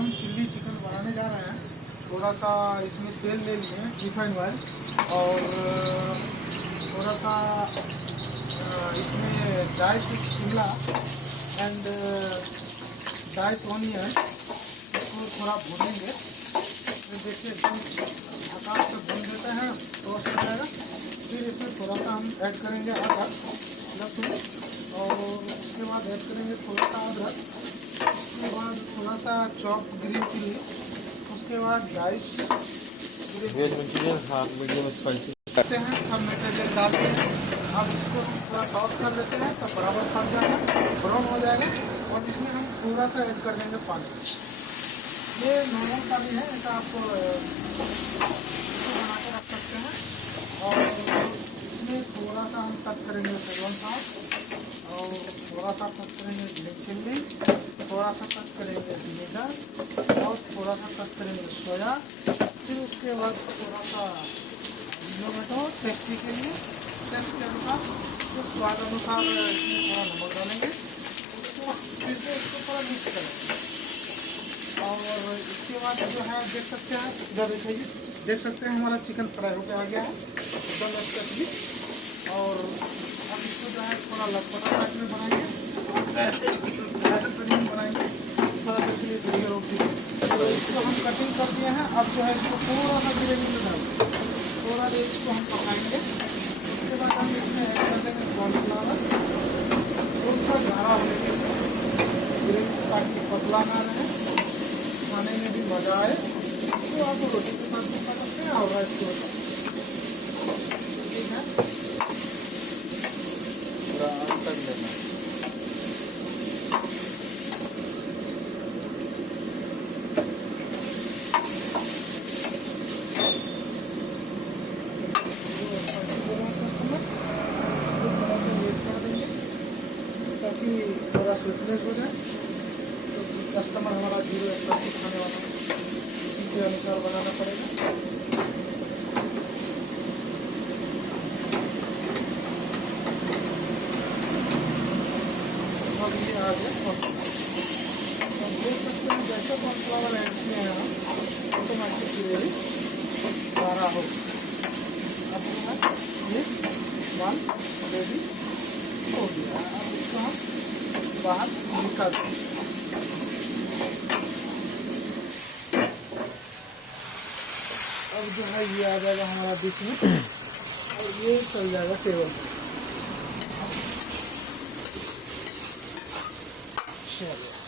हम chilli chicken बनाने जा रहे हैं। थोड़ा सा इसमें तेल ले लिए रिफाइंड ऑयल और थोड़ा सा इसमें dice Shimla and dice onion, इसको थोड़ा भूनेंगे। देखिए एकदम ढका के भून देते हैं तो हो जाएगा। फिर इसमें थोड़ा सा हम ऐड करेंगे अदरक लहसुन और उसके बाद ऐड करेंगे थोड़ा सा अदरक, उसके बाद थोड़ा सा चॉप ग्रीन चिली, उसके बाद rice veg manchurian half medium spicy करते हैं। सब मटेरियल डालते हैं। अब इसको हम थोड़ा टॉस कर देते हैं, सब बराबर पक जाएगा, ब्राउन हो जाएगा और इसमें हम थोड़ा सा ऐड कर देंगे पानी। ये नॉर्मल पानी है, ऐसा आप बना के रख सकते हैं। और इसमें थोड़ा सा हम टच करेंगे सेजवान सॉस और थोड़ा सा टच करेंगे ग्रीन चिल्ली, थोड़ा सा टच करेंगे विनेगर और थोड़ा सा टच करेंगे सोया। फिर उसके बाद थोड़ा सा टोमेटो टेस्टी के लिए टेस्ट के अनुसार, फिर स्वाद अनुसार इसमें थोड़ा नमक डालेंगे। उसको फिर से इसको थोड़ा मिक्स करेंगे और इसके बाद जो है देख सकते हैं, इधर देखिए देख सकते हैं हमारा चिकन फ्राई होकर आ गया है एकदम स्पेशली। और अब इसको जो है थोड़ा लटपटा टाइप में बनाएंगे, ऐसे बनाएंगे थोड़ा देखिए ग्रेवी रोटी। तो इसको हम कटिंग कर दिए हैं। अब जो है इसको थोड़ा सा ग्रेवी में डालेंगे, थोड़ा देर इसको हम पकाएंगे। उसके बाद हम इसमें ऐड कर देंगे कॉर्नफ्लावर, थोड़ा गाढ़ा होने के लिए ग्रेवी ताकि पतला ना रहे, खाने में भी मज़ा आए। तो आप रोटी के साथ भी खा सकते हैं और राइस के साथ, ठीक है। पूरा तक लेना। ताकि थोड़ा स्वीटनेस हो जाए। तो कस्टमर हमारा 0 स्पाइसी खाने वाला है, उसी के अनुसार बनाना पड़ेगा। अब ये आ गया कॉर्नफ्लावर। अब देख सकते हैं जैसे कॉर्नफ्लावर ऐड किए हैं हम, ऑटोमेटिक ग्रेवी गाढ़ा हो। अब जो है ये वन रेडी हो गया। अब इसको हम बाहर निकाल दें। अब जो है ये आ जाएगा हमारा डिश में और ये चल जाएगा टेबल पर।